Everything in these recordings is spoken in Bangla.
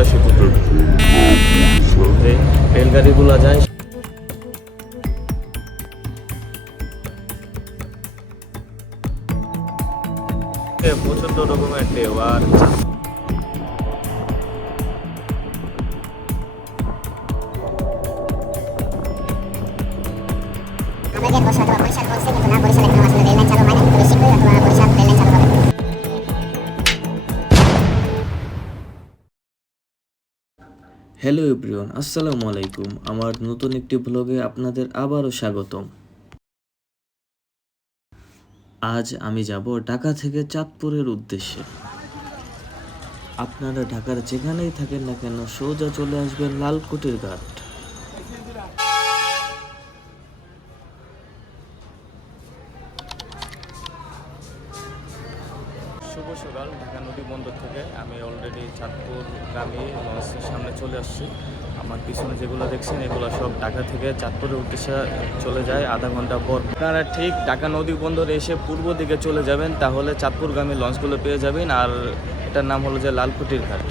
পদ্মা সেতুতে যে রেলগাড়িগুলো যায় প্রচন্ড রকমের ঢেউ আর হ্যালো এভরিওয়ান, আসসালামু আলাইকুম। আমার নতুন একটি ব্লগে আপনাদের আবারও স্বাগতম। আজ আমি যাব ঢাকা থেকে চাঁদপুরের উদ্দেশ্যে। আপনারা ঢাকার যেখানেই থাকেন না কেন সোজা চলে আসবেন লালকুটির ঘাট। শুভ সকাল। ঢাকা নদী বন্দর থেকে আমি অলরেডি চাঁদপুরগামী লঞ্চের সামনে চলে আসছি। আমার পিছনে যেগুলো দেখছেন এগুলো সব ঢাকা থেকে চাঁদপুরের উদ্দেশ্যে চলে যায় আধা ঘন্টা পর। আপনারা ঠিক ঢাকা নদী বন্দরে এসে পূর্ব দিকে চলে যাবেন, তাহলে চাঁদপুরগামী লঞ্চগুলো পেয়ে যাবেন। আর এটার নাম হলো যে লালকুটির ঘাট।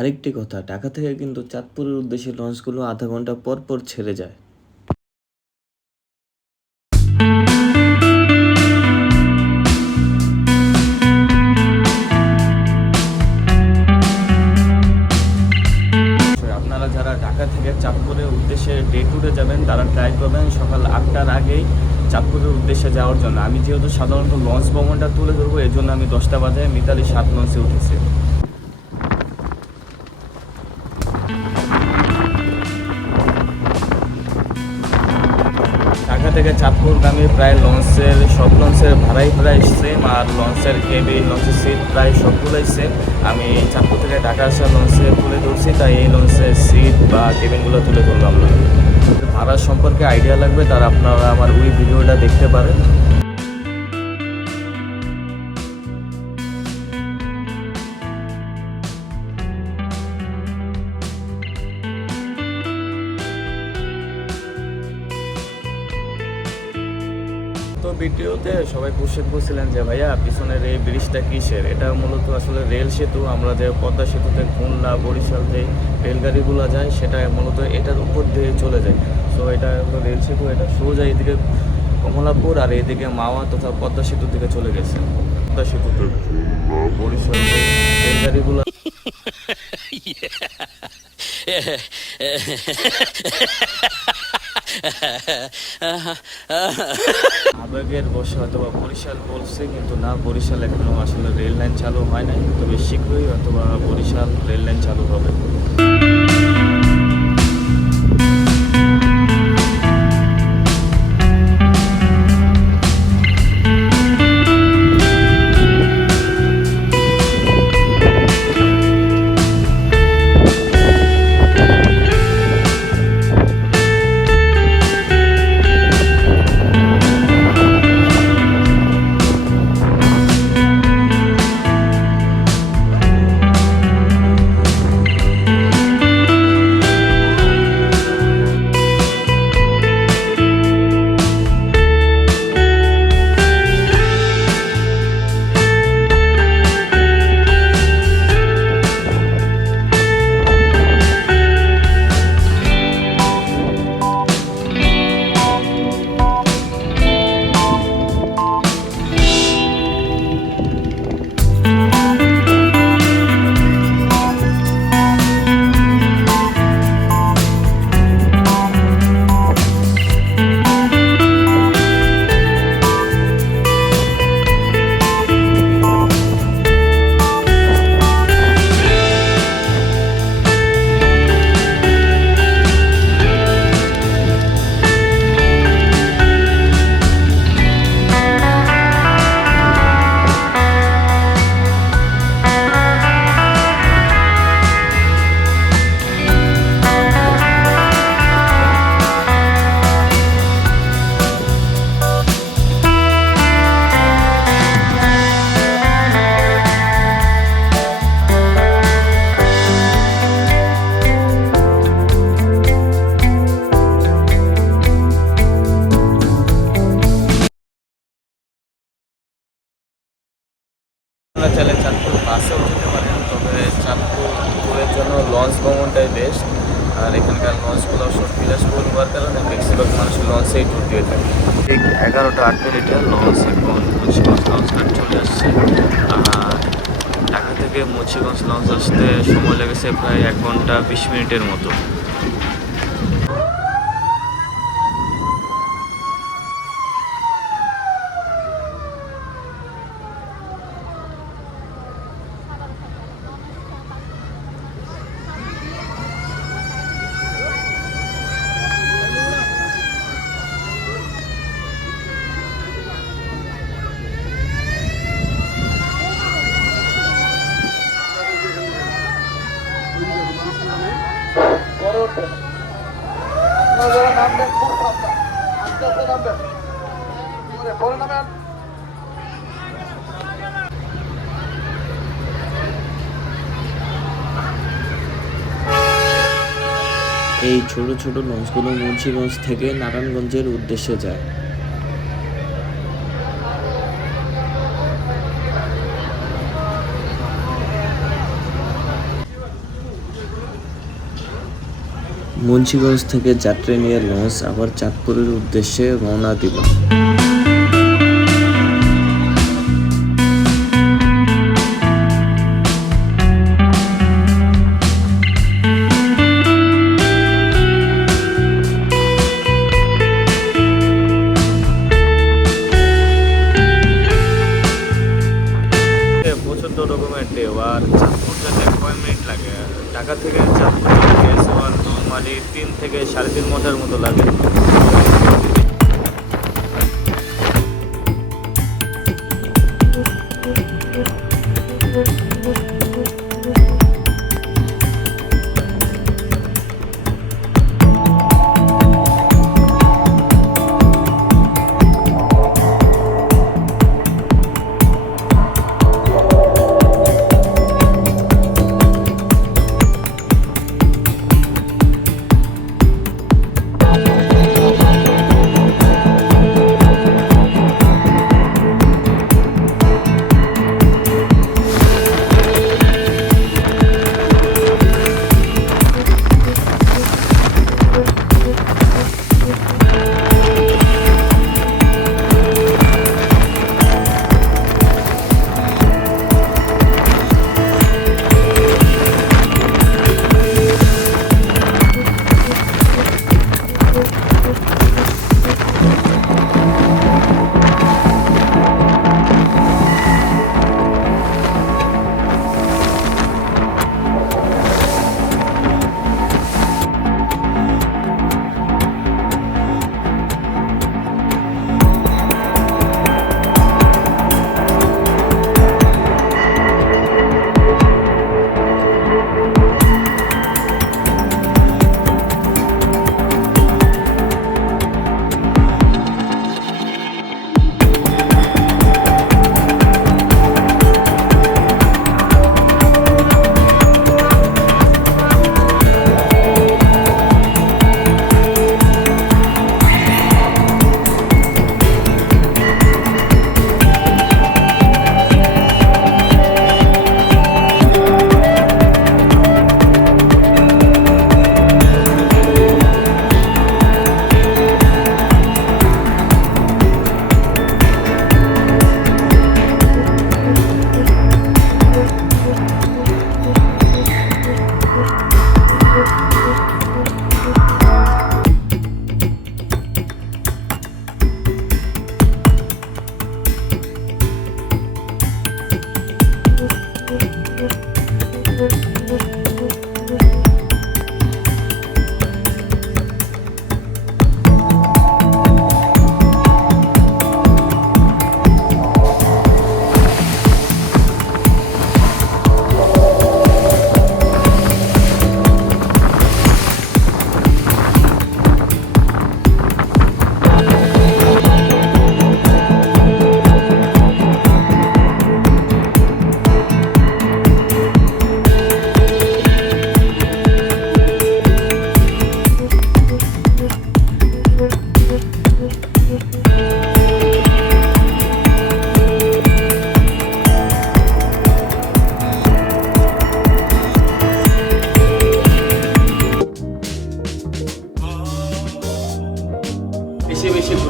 আরেকটি কথা, ঢাকা থেকে কিন্তু চাঁদপুরের উদ্দেশ্যে লঞ্চগুলো আধা ঘন্টা পর পর ছেড়ে যায়। আপনারা যারা ঢাকা থেকে চাঁদপুরের উদ্দেশ্যে ডে ট্যুরে যাবেন তারা ট্রাই করবেন সকাল 8টার আগেই চাঁদপুরের উদ্দেশ্যে যাওয়ার জন্য। আমি যেহেতু সাধারণত লঞ্চ ভ্রমণটা তুলে ধরবো, এই জন্য আমি 10টা বাজে মিতালি 7 লঞ্চে উঠেছি। ঢাকা থেকে চাঁদপুরগামী প্রায় সব লঞ্চের ভাড়াই প্রায় সেম, আর লঞ্চের কেবিন, লঞ্চের সিট প্রায় সবগুলোই সেম। আমি চাঁদপুর থেকে ঢাকা আসা লঞ্চে তুলে ধরছি, তাই এই লঞ্চের সিট বা কেবিনগুলো তুলে ধরলাম না। ভাড়া সম্পর্কে আইডিয়া লাগবে তারা আপনারা আমার ওই ভিডিওটা দেখতে পারেন। তো ভিডিওতে সবাই কোশ্চেন করছিলেন যে ভাইয়া পিছনের এই ব্রিজটা কিসের। এটা মূলত আসলে রেল সেতু। আমরা যে পদ্মা সেতুতে খুলনা বরিশাল যে রেলগাড়িগুলো যায় সেটা মূলত এটার উপর দিয়ে চলে যায়। সো এটা হলো রেল সেতু। এটা সোজা এদিকে কমলাপুর আর এদিকে মাওয়া তথা পদ্মা সেতুর দিকে চলে গেছে। পদ্মা সেতুতে বরিশাল যে রেলগাড়িগুলো আবেগের বসে অথবা বরিশাল বলছে, কিন্তু না, বরিশাল এখনো আসলে রেল লাইন চালু হয় নাই। তবে শীঘ্রই অথবা বরিশাল রেল লাইন চালু হবে। আপনারা চাইলে চাঁদপুর বাসেও যেতে পারেন, তবে চাঁদপুর ট্যুরের জন্য লঞ্চ ভ্রমণটাই বেস্ট। আর এখানকার লঞ্চগুলো সব বিলাসবহুল হওয়ার কারণে বেশিরভাগ মানুষ লঞ্চেই ট্যুর দিয়ে থাকে। ঠিক 11:08 লঞ্চ এখন মুন্সিগঞ্জ লঞ্চ ঘাট চলে আসছে। আর ঢাকা থেকে মুন্সিগঞ্জ লঞ্চ আসতে সময় লেগেছে প্রায় 1 ঘন্টা 20 মিনিটের মতো। এই ছোট ছোট লঞ্চগুলো মুন্সিগঞ্জ থেকে নারায়ণগঞ্জের উদ্দেশ্যে যায়। মুন্সিগঞ্জ থেকে যাত্রী নিয়ে লঞ্চ আবার চাঁদপুরের উদ্দেশ্যে রওনা দিল। প্রচণ্ড রকমের ঢেউ। আর চাঁদপুর যেতে কয় মিনিট লাগে? ঢাকা থেকে চাঁদপুর গেছে নর্মালি 3 থেকে 3.5 ঘন্টার মতো লাগে।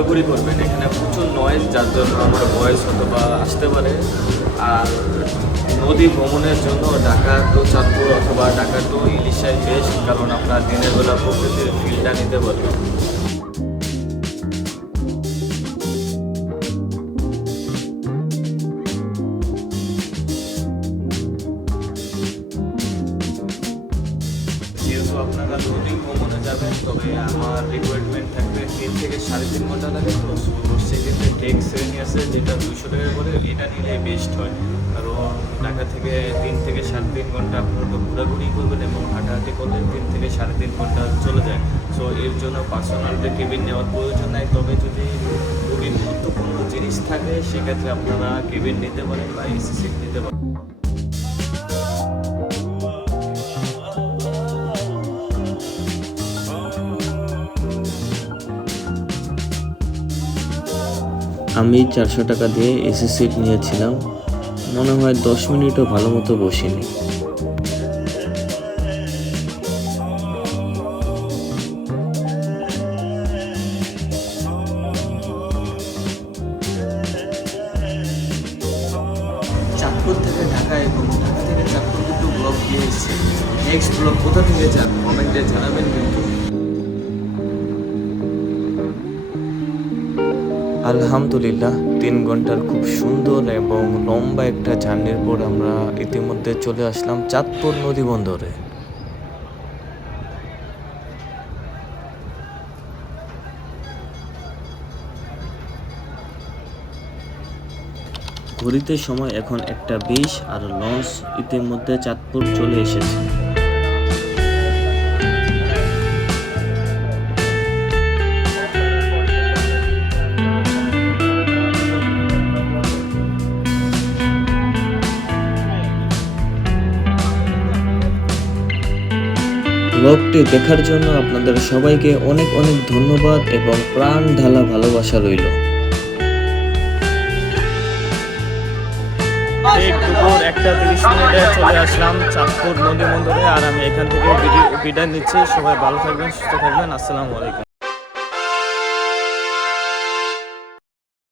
ঘোরাঘুরি করবেন। এখানে প্রচুর নয়েজ, যার জন্য আমার ভয়েস অথবা আসতে পারে। আর নদী ভ্রমণের জন্য ঢাকা টু চাঁদপুর অথবা ঢাকা টু ইলিশাই বেস্ট, কারণ আপনার দিনের বেলা প্রকৃতির ফিলটা নিতে পারবেন। যেহেতু আপনারা নদী ভ্রমণে যাবেন, তবে আমার রিকোয়ারমেন্ট থাকবে 3 থেকে 3.5 ঘন্টা লাগে। তো সেক্ষেত্রে টেক শ্রেণী আছে যেটা 200 টাকা করে, এটা নিলে বেস্ট হয়। কারণ ঢাকা থেকে 3 থেকে 3.5 ঘন্টা আপনারা তো ঘোরাঘুরি করবেন এবং হাঁটাহাঁটি করলে 3 থেকে 3.5 ঘন্টা চলে যায়। সো এর জন্য পার্সোনাল কেবিন নেওয়ার প্রয়োজন নাই। তবে যদি খুবই গুরুত্বপূর্ণ জিনিস থাকে সেক্ষেত্রে আপনারা কেবিন নিতে পারেন বা এসি সিট নিতে পারেন। আমি 400 টাকা দিয়ে এসি সিট নিয়েছিলাম, মনে হয় 10 মিনিটও ভালো মতো বসিনি। চাঁদপুর থেকে ঢাকা এবং ঢাকা থেকে চাঁদপুর কিন্তু ব্লগ দিয়ে এসেছে। নেক্সট ব্লগ কোথা থেকে যান কমেন্টে জানাবেন কিন্তু। আলহামদুলিল্লাহ 3 ঘন্টার খুব সুন্দর এবং লম্বা একটা জার্নির পর আমরা ইতিমধ্যে চলে আসলাম চাঁদপুর নদী বন্দরে। ঘড়িতে সময় এখন 1:20 আর লঞ্চ ইতিমধ্যে চাঁদপুর চলে এসেছে। ব্লগটি দেখার জন্য আপনাদের সবাইকে অনেক অনেক ধন্যবাদ এবং প্রাণ ঢালা ভালোবাসা রইল। ঠিক দুপুর 1:30 চলে আসলাম চাঁদপুর নদী বন্দরে। আর আমি এখান থেকে বিদায় নিচ্ছি। সবাই ভালো থাকবেন, সুস্থ থাকবেন। আসসালামু আলাইকুম।